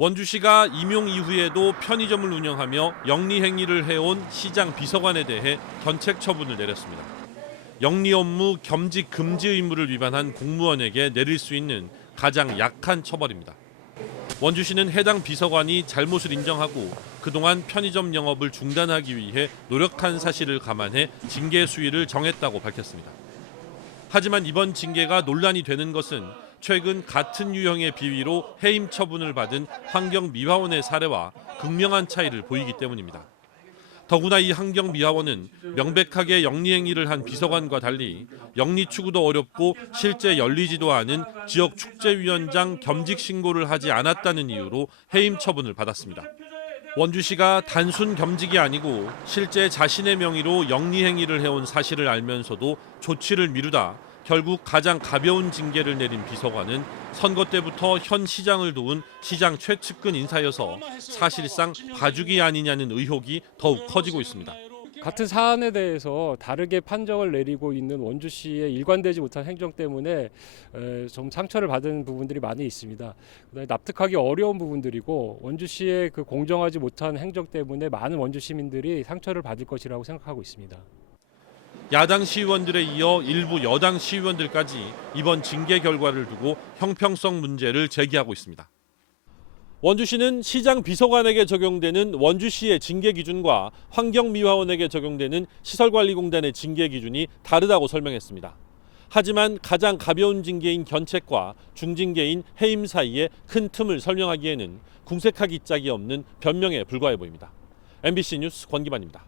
원주시가 임용 이후에도 편의점을 운영하며 영리 행위를 해온 시장 비서관에 대해 견책 처분을 내렸습니다. 영리 업무 겸직 금지 의무를 위반한 공무원에게 내릴 수 있는 가장 약한 처벌입니다. 원주시는 해당 비서관이 잘못을 인정하고 그동안 편의점 영업을 중단하기 위해 노력한 사실을 감안해 징계 수위를 정했다고 밝혔습니다. 하지만 이번 징계가 논란이 되는 것은 최근 같은 유형의 비위로 해임 처분을 받은 환경미화원의 사례와 극명한 차이를 보이기 때문입니다. 더구나 이 환경미화원은 명백하게 영리행위를 한 비서관과 달리 영리 추구도 어렵고 실제 열리지도 않은 지역 축제위원장 겸직 신고를 하지 않았다는 이유로 해임 처분을 받았습니다. 원주시가 단순 겸직이 아니고 실제 자신의 명의로 영리행위를 해온 사실을 알면서도 조치를 미루다 결국 가장 가벼운 징계를 내린 비서관은 선거 때부터 현 시장을 도운 시장 최측근 인사여서 사실상 봐주기 아니냐는 의혹이 더욱 커지고 있습니다. 같은 사안에 대해서 다르게 판정을 내리고 있는 원주시의 일관되지 못한 행정 때문에 에, 좀 상처를 받은 부분들이 많이 있습니다. 납득하기 어려운 부분들이고 원주시의 그 공정하지 못한 행정 때문에 많은 원주 시민들이 상처를 받을 것이라고 생각하고 있습니다. 야당 시의원들에 이어 일부 여당 시의원들까지 이번 징계 결과를 두고 형평성 문제를 제기하고 있습니다. 원주시는 시장 비서관에게 적용되는 원주시의 징계 기준과 환경미화원에게 적용되는 시설관리공단의 징계 기준이 다르다고 설명했습니다. 하지만 가장 가벼운 징계인 견책과 중징계인 해임 사이에 큰 틈을 설명하기에는 궁색하기 짝이 없는 변명에 불과해 보입니다. MBC 뉴스 권기만입니다.